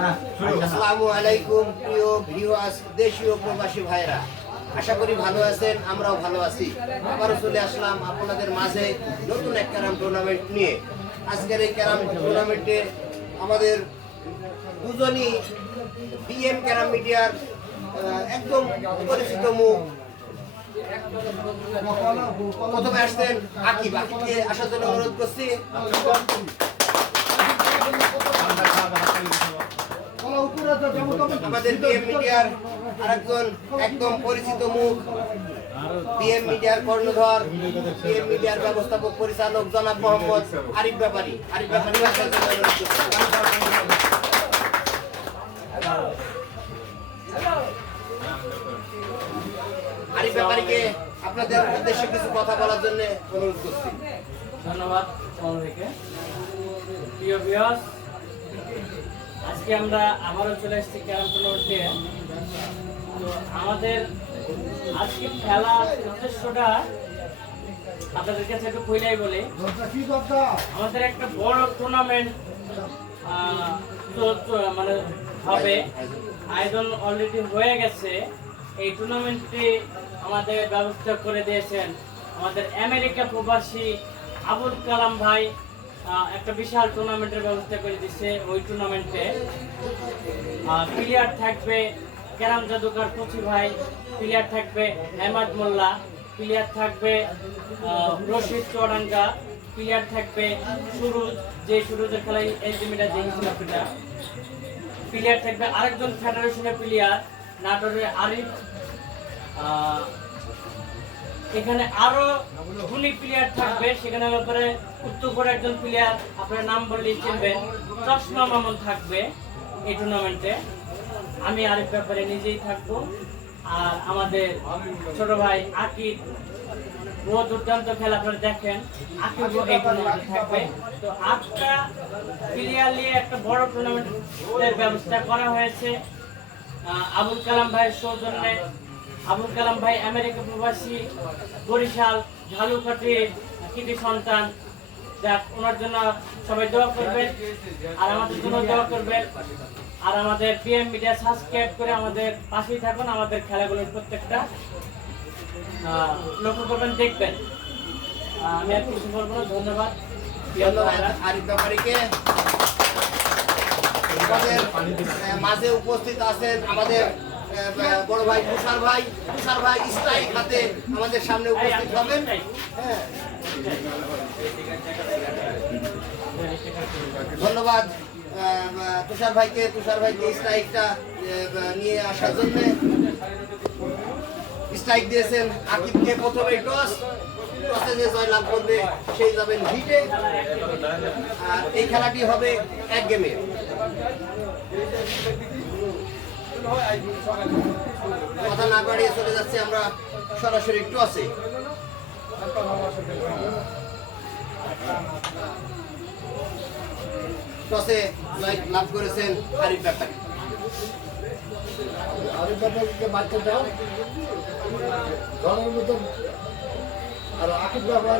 আসসালামু আলাইকুম প্রিয় ভিউয়ার্স দেশীয় প্রবাসী ভাইরা আশা করি ভালো আছেন আমরাও ভালো আছি। আবারও চলে আসলাম আপনাদের মাঝে নতুন এক ক্যারাম টুর্নামেন্ট নিয়ে। আজকের এই ক্যারাম টুর্নামেন্টে আমাদের দুজনই বিএম ক্যারাম মিডিয়ার একদম পরিচিত মুখ। প্রথমে আসতেন আকিব। আকিবকে আসার জন্য অনুরোধ করছি। আমাদের বিএম মিডিয়ার আরেকজন একদম পরিচিত মুখ বিএম মিডিয়ার কর্ণধর বিএম মিডিয়ার ব্যবস্থাপক, পরিচালক জনাব মোহাম্মদ আরিফ ব্যাপারী আরিফ ব্যাপারী। আরিফ ব্যাপারীকে আপনাদের উদ্দেশ্যে কিছু কথা বলার জন্য অনুরোধ করছি ধন্যবাদ প্রিয় ভিউয়ার্স আজকে আমরা আবারও চলে এসেছি ক্যারাম টুর্নামেন্ট নিয়ে। তো আমাদের আজকে খেলার উদ্দেশ্যটা আপনাদের কাছে একটু কইলাই বলি। আমাদের একটা বড় টুর্নামেন্ট মানে হবে। আয়োজন অলরেডি হয়ে গেছে। এই টুর্নামেন্টটি আমাদের ব্যবস্থা করে দিয়েছেন। আমাদের আমেরিকা প্রবাসী আবুল কালাম ভাই একটা বিশাল টুর্নামেন্টের ব্যবস্থা করে দিচ্ছে ওই টুর্নামেন্টে প্লেয়ার থাকবে ক্যারাম জাদুকার কচি ভাই প্লেয়ার থাকবে হেমাদ মোল্লা প্লেয়ার থাকবে রশিদ চৌরাঙ্গা প্লেয়ার থাকবে সুরুজ, যে সুরুজের খেলায় এলজিমিটা দেখেছিল আপনারা প্লেয়ার থাকবে আরেকজন ফেডারেশনের প্লেয়ার নাটোরের আরিফ এখানে আরও গুলি প্লেয়ার থাকবে। সেখানে ব্যাপারে উত্তরপুর একজন প্লেয়ার আপনার নাম বললেই চিনবেন। চশমা মামুন থাকবে এই টুর্নামেন্টে আমি আরেক ব্যাপারে নিজেই থাকব। আর আমাদের ছোট ভাই আকিব, ও দুর্দান্ত খেলা আপনারা দেখেন। আকিব এই টুর্নামেন্টে থাকবে। তো আটটা প্লেয়ার নিয়ে একটা বড় টুর্নামেন্টের ব্যবস্থা করা হয়েছে। আবুল কালাম ভাইয়ের সৌজন্যে আবুল কালাম ভাই আমেরিকা প্রবাসী, বরিশাল, ঝালুকাঠি, কৃতি সন্তান। যাক, ওনার জন্য সবাই দোয়া করবেন, আর আমাদের জন্য দোয়া করবেন। আর আমাদের পিএম মিডিয়া সাবস্ক্রাইব করে আমাদের পাশেই থাকুন, আমাদের খেলাগুলোর প্রত্যেকটা লক্ষ্য করবেন, দেখবেন। আমি আর কিছু বলব না, ধন্যবাদ। মাঝে উপস্থিত আছেন আমাদের বড় ভাই তুষার ভাই তুষার ভাই স্ট্রাইক হাতে আমাদের সামনে উপস্থিত হবেন। হ্যাঁ। ধন্যবাদ তুষার ভাইকে তুষার ভাইকে স্ট্রাইকটা নিয়ে আসার জন্য। স্ট্রাইক দিয়েছেন আকিবকে প্রথমে টস টসে যে জয়লাভ করবে, সেই যাবেন হিটে। আর এই খেলাটি হবে এক গেমে কথা না বাড়িয়ে চলে যাচ্ছে, আমরা সরাসরি টসে টসে জয় লাভ করেছেন আরিফ ব্যাপারী আরেক ব্যাপারকে বাচ্চা আর আকিব ব্যাপার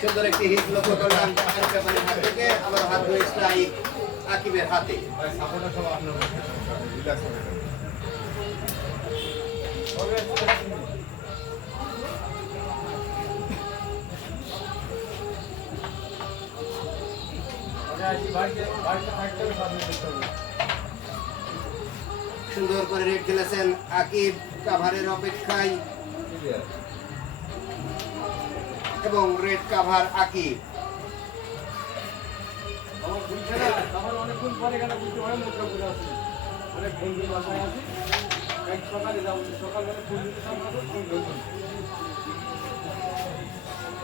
সুন্দর একটি হিট লক্ষ্য করলাম। ব্যাপারীর হাত থেকে আবার হাত ধরে স্ট্রাইক আকিবের হাতে। সুন্দর করে রেড খেলেছেন আকিব কাভারের অপেক্ষায়। এবং রেড কাভার আকিব।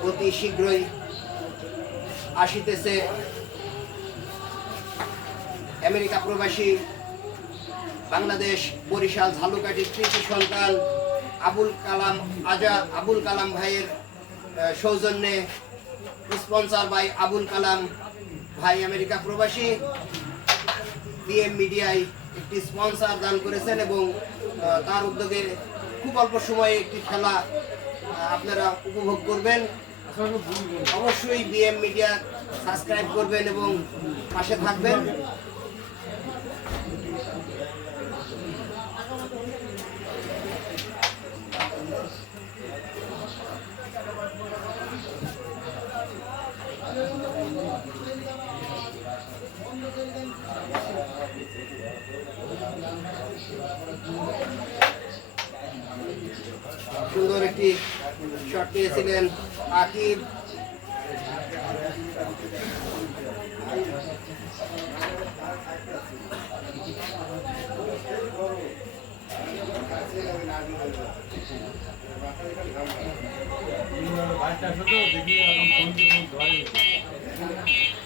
অতি শীঘ্রই আসিতেছে আমেরিকা প্রবাসী, বাংলাদেশ, বরিশাল ঝালুকাঠির কৃষি সন্তান, আবুল কালাম আজা, আবুল কালাম ভাইয়ের সৌজন্যে স্পন্সর বাই আবুল কালাম ভাই আমেরিকা প্রবাসী। বিএম মিডিয়ায় একটি স্পন্সর দান করেছেন এবং তার উদ্যোগে খুব অল্প সময়ে একটি খেলা আপনারা উপভোগ করবেন। অবশ্যই বিএম মিডিয়া সাবস্ক্রাইব করবেন এবং পাশে থাকবেন সুন্দর একটি শট নিয়েছিলেন আকিব। দেখি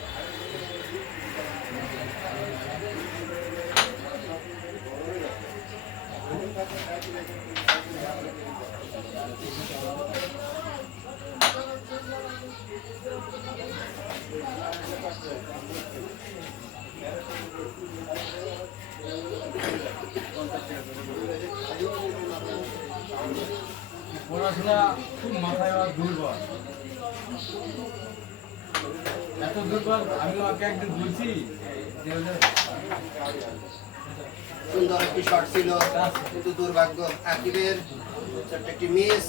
পড়াশোনা খুব মাথায় দুর্বল। এত দুর্বল আমি ওকে একদিন বলছি। যে সুন্দর একটি শট ছিল কিন্তু দুর্ভাগ্য আকিবের ছোট্ট একটি মিস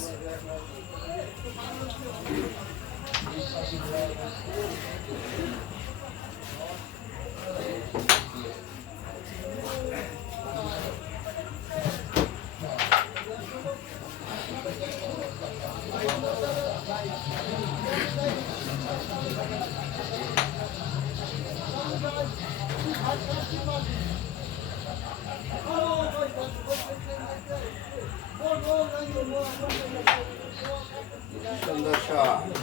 সুন্দর শট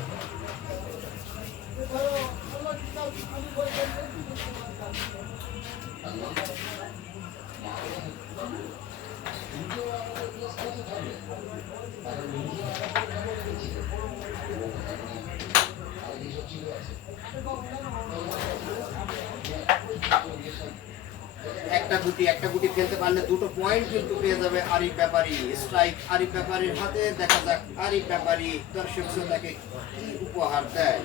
একটা গুটি একটা গুটি খেলতে পারলে দুটো পয়েন্ট কিন্তু পেয়ে যাবে আরিফ ব্যাপারী। স্ট্রাইক আরিফ ব্যাপারীর হাতে, দেখা যাক আরিফ ব্যাপারী দর্শক শ্রোতাকে কি উপহার দেয়।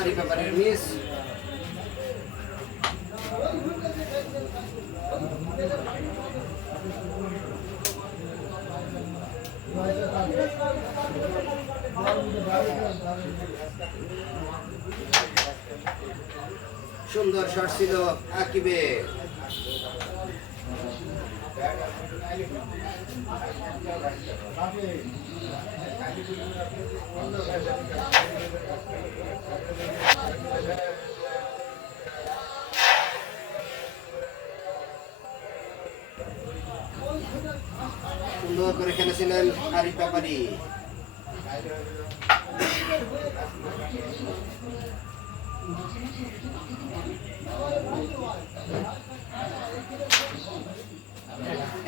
আরিফ ব্যাপারীর মিস সুন্দর শট ছিল আকিবের সুন্দর করে খেলেছিলেন আরিফ ব্যাপারী।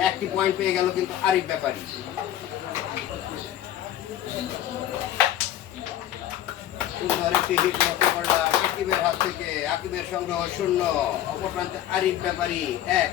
একটি পয়েন্ট পেয়ে গেল কিন্তু আরিফ ব্যাপারী। সুন্দর আকিবের হাত থেকে আকিবের সংগ্রহ শূন্য। অপর প্রান্তে আরিফ ব্যাপারী, এক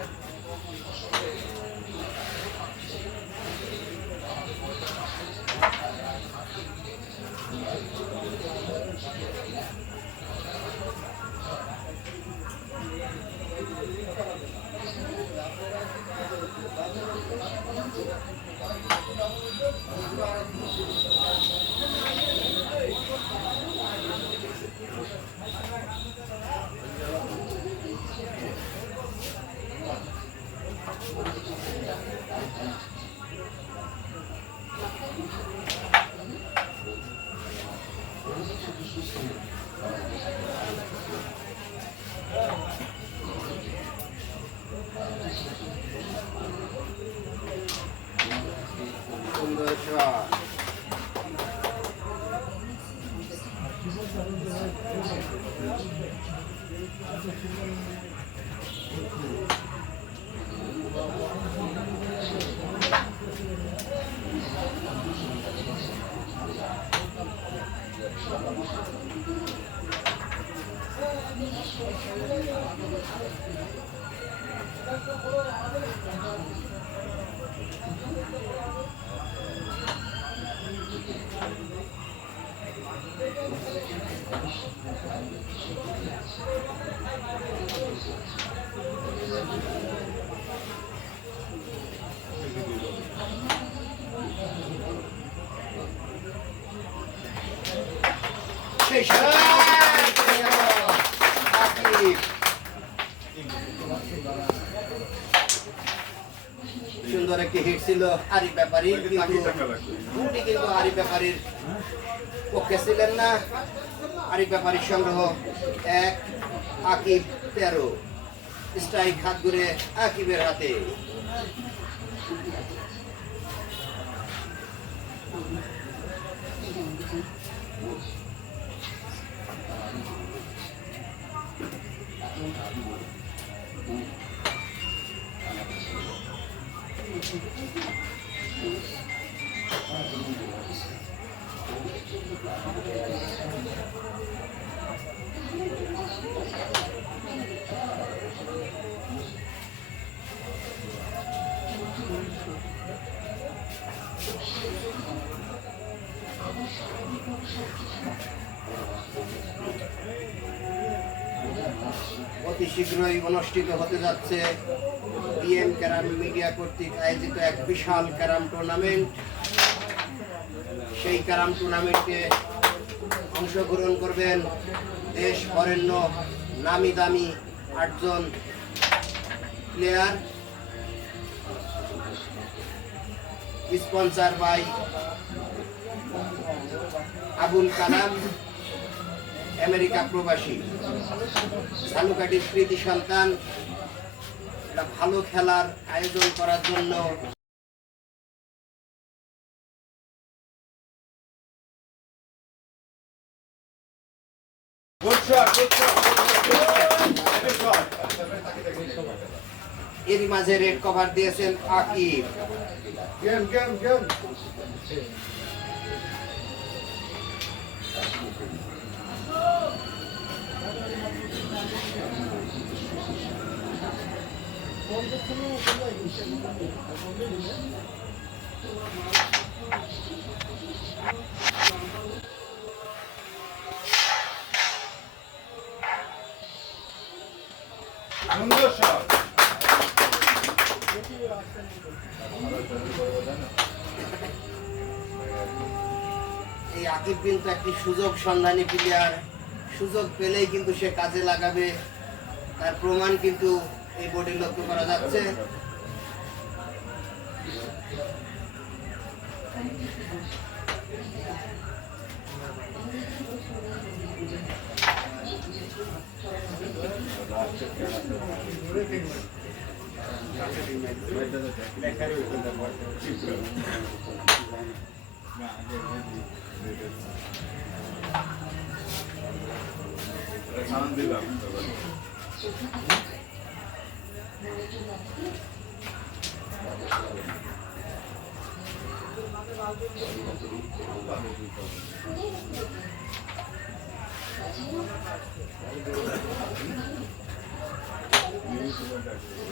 সুন্দর শট এই আকিব। সুন্দর একটি হিট ছিল আরিফ ব্যাপারী কিন্তু কিন্তু আরিফ ব্যাপারীর পক্ষে ছিলেন না। আরিফ ব্যাপারীর সংগ্রহ এক আকিব তেরো। স্ট্রাইক হাত ঘুরে আকিবের হাতে। শীঘ্রই অনুষ্ঠিত হতে যাচ্ছে। বিএম ক্যারাম মিডিয়া কর্তৃক আয়োজিত এক বিশাল ক্যারাম টুর্নামেন্ট। সেই ক্যারাম টুর্নামেন্টে অংশগ্রহণ করবেন দেশ বরেণ্য, নামি দামি আটজন player sponsor by Abul Kalam, America প্রবাসী। ঝালুকাঠির কৃতি সন্তান, একটা ভালো খেলার আয়োজন করার জন্য. এরই মাঝে রেড কভার দিয়েছেন আকিব. এই আকিব কিন্তু একটি সুযোগ সন্ধানী প্লেয়ার সুযোগ পেলেই কিন্তু সে কাজে লাগাবে। তার প্রমাণ কিন্তু এই বোর্ডে লক্ষ্য করা যাচ্ছে। সাউন্ড দিলাম সুন্দর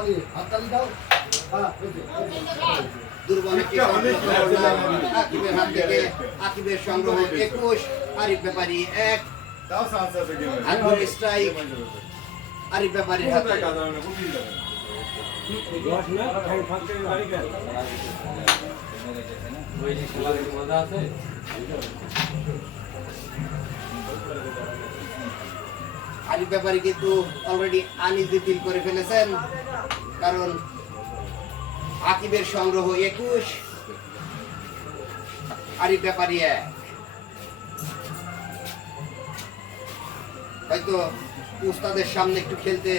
ভালো দুর্বল একটি এটা অনেক সংগ্রহ ভালো করলাম। আকিবের হাত থেকে আকিবের সংগ্রহ একুশ আরিফ ব্যাপারী এক। দাও চান্স আছে গেমে হাত। ধরে strike। আরিফ ব্যাপারে কিন্তু অলরেডি আনিজি ফিল করে ফেলেছেন, কারণ আকিবের সংগ্রহ একুশ, আরিফ ব্যাপারী হয়তো উস্তাদের সামনে একটু খেলতে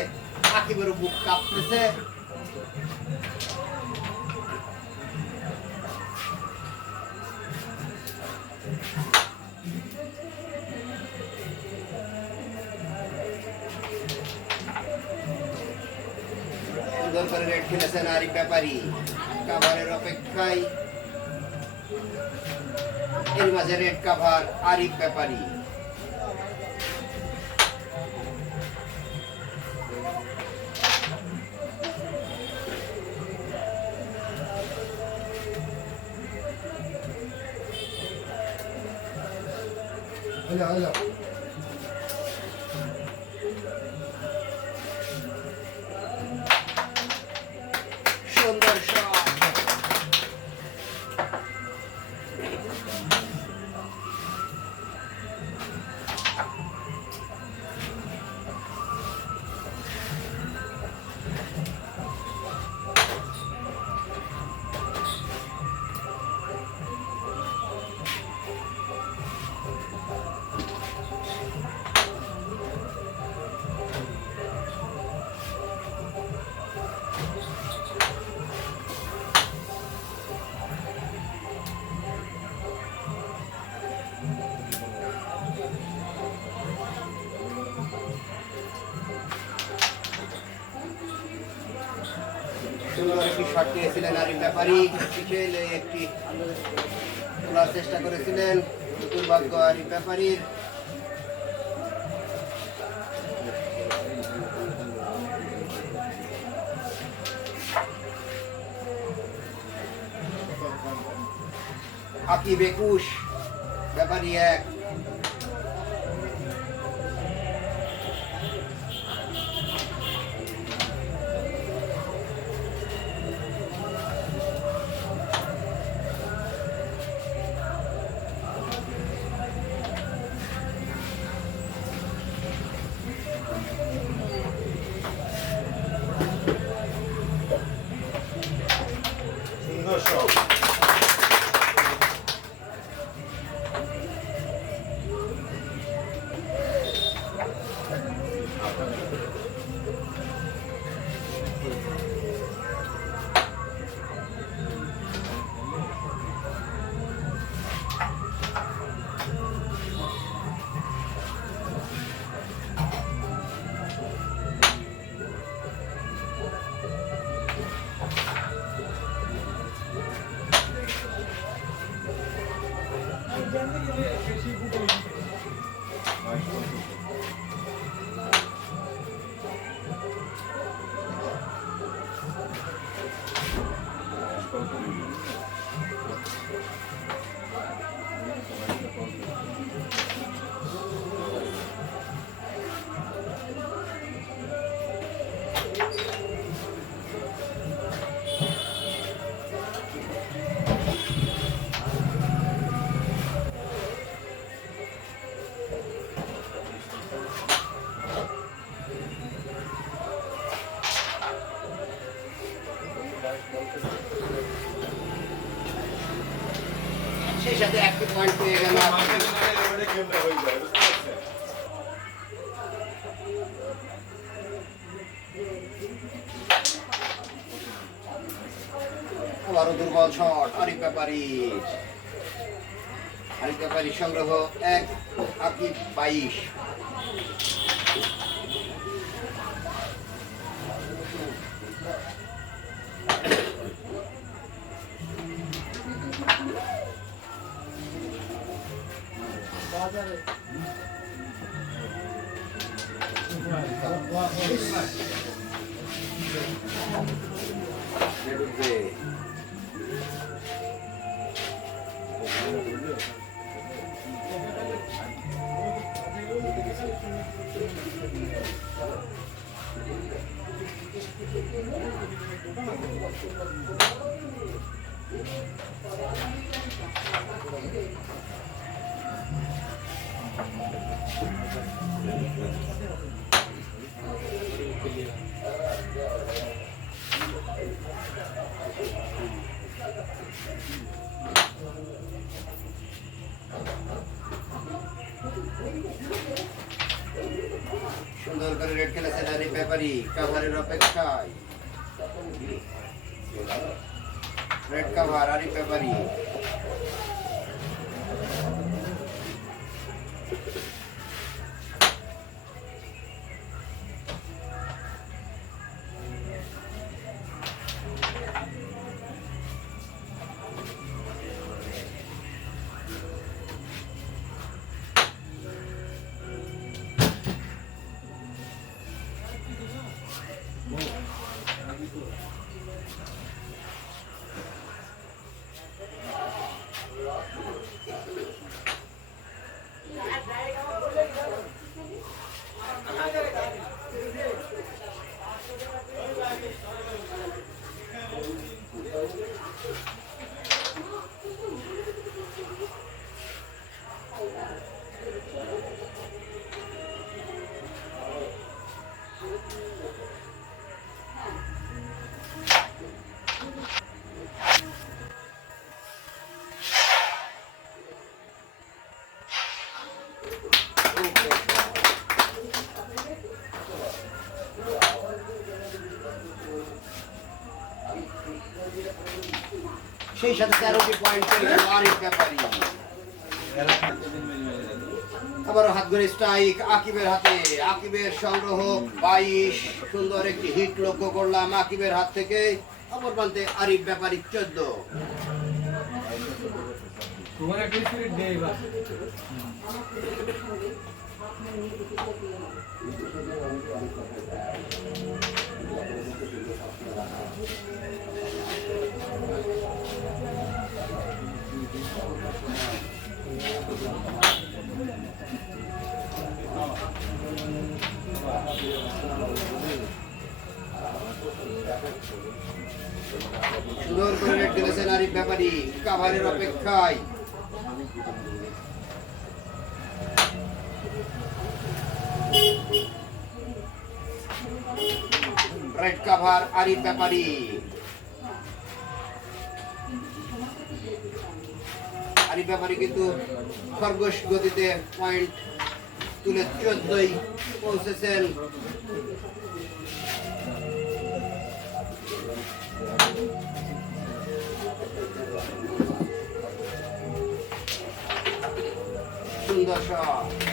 আকিবের বুক কাঁপতেছে। সুন্দর করে রেড খেলেছেন আরিফ ব্যাপারী কাভারের অপেক্ষায় এর মাঝে রেড কাভার আরিফ ব্যাপারী সুন্দর আরিফ এলে একটি তোলার চেষ্টা করেছিলেন দুর্ভাগ্য আরিফ ব্যাপারীর। আকিব একুশ ব্যাপারী এক। পয়েন্ট পেয়ে গেল আবারও দুর্বল শট সংগ্রহ এক আকিব বাইশ। Verde. ব্যাপারী কাভারের অপেক্ষায়। Red cover Arif Bepari. সেই সাথে তেরোটি পয়েন্ট আরিফ ব্যাপারী আবারও হাত ধরে স্ট্রাইক আকিবের হাতে, আকিবের সংগ্রহ, বাইশ, সুন্দর একটি হিট লক্ষ্য করলাম আকিবের হাত থেকে। অপর প্রান্তে আরিফ ব্যাপারী চোদ্দ। তোমার একটা ব্যাপারী কাভারের অপেক্ষায়। Red cover Arif Bepari. Arif Bepari কিন্তু খরগোশ গতিতে পয়েন্ট তুলে চোদ্দই পৌঁছেছেন। সুন্দর শট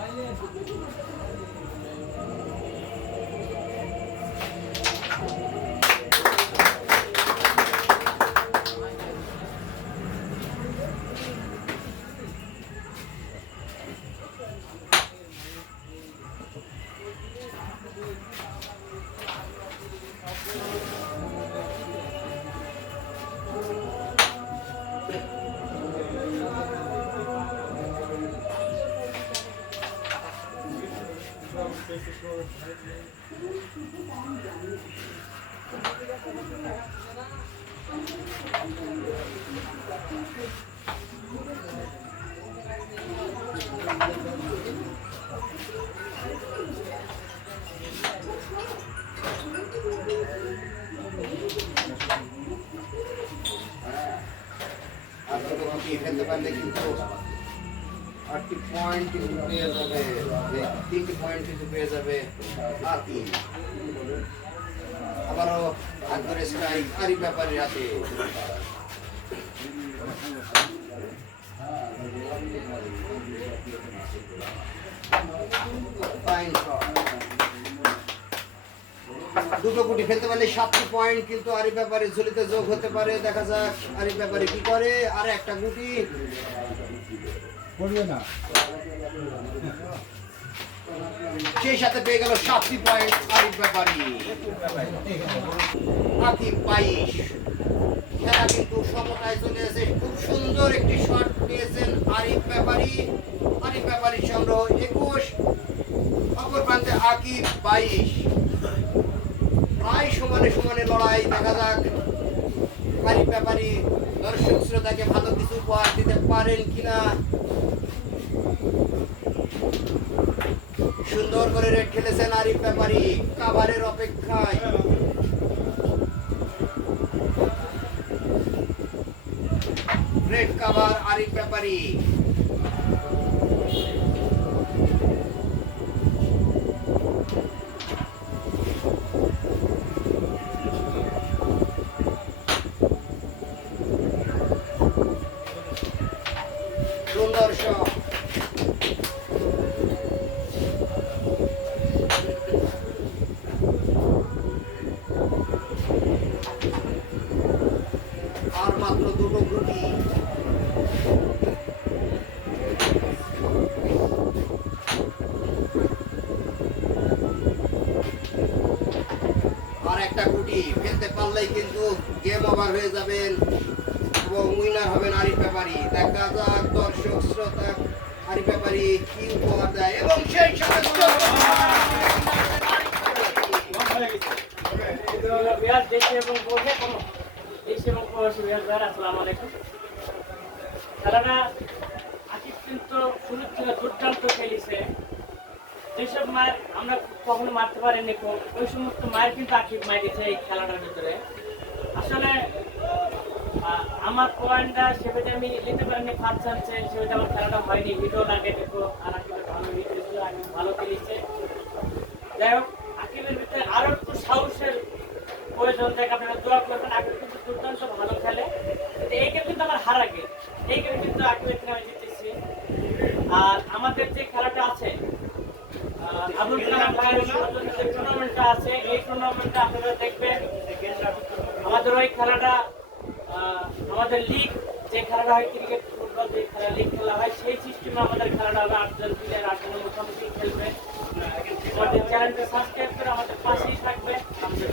আর আটটি পয়েন্ট কিন্তু পেয়ে যাবে। তিনটি পয়েন্ট কিন্তু পেয়ে যাবে আতি আবারও ধরে স্ট্রাইক আরি ব্যাপারের হাতে। দুটো গুটি ফেলতে পারলে সাতটি পয়েন্ট কিন্তু আরিফ ব্যাপারে ঝুলিতে যোগ হতে পারে। দেখা যাক আরিফ ব্যাপারে কি করে। আর একটা গুটি। করবে না। সেই সাথে পেয়ে গেল সাতটি পয়েন্ট আরিফ ব্যাপারী। আকিব বাইশ। খেলা কিন্তু সমতায় চলে এসে খুব সুন্দর একটি শট নিয়েছেন আরিফ ব্যাপারী। আরিফ ব্যাপারীর সংগ্রহ একুশ। অপর প্রান্তে আকিব বাইশ। প্রায় সমানে সমানে লড়াই, দেখা যাক। আরিফ ব্যাপারী, দর্শক শ্রোতাকে ভালো কিছু উপহার দিতে পারেন কিনা। সুন্দর করে রেড খেলেছেন আরিফ ব্যাপারী কাভারের অপেক্ষায়। রেড কাভার আরিফ ব্যাপারী সুন্দর শট আর মাত্র দুটো একটা গুটি। ফেলতে পারলেই কিন্তু গেম ওভার হয়ে যাবেন এবং উইনার হবেন আরিফ ব্যাপারী। দেখা যাক, দর্শক শ্রোতা আরিফ ব্যাপারী কি উপহার দেয় এবং সেই সাথে কিন্তু শুরু থেকে যেসব মায়ের আমরা কখনো মারতে পারিনি ওই সমস্ত মায়ের কিন্তু আকিব মার এই খেলাটার ভিতরে আসলে আমার পয়েন্টটা সেভাবে আমি নিতে পারিনি, ফার্স্ট চান্সে সেভাবে আমার খেলাটা হয়নি। ভিডিও লাগে দেখো আর আকিবের ভালো ভিডিও ছিল আমি ভালো খেলেছে। যাই হোক আকিবের ভিতরে আরও একটু সাহসের প্রয়োজন থাকে আপনারা দোয়া করবেন আকিব কিন্তু দুর্দান্ত ভালো খেলে। এই গেম কিন্তু আমার হারা গেম এই গেম কিন্তু আকিবের থেকে আমি জিতেছি। আর আমাদের যে খেলাটা আছে আবুল কালাম ভাইয়ের যে টুর্নামেন্টটা আছে, এই টুর্নামেন্টটা আপনারা দেখবেন। আমাদের ওই খেলাটা আমাদের লিগ যে খেলাটা হয় ক্রিকেট ফুটবল যে খেলা লিগ খেলা হয়, সেই সিস্টেমে আমাদের খেলাটা হবে। আটজন প্লেয়ার আটজনের মুখোমুখি খেলবে। আমাদের চ্যানেলটা সাবস্ক্রাইব করে আমাদের পাশেই থাকবে। আমাদের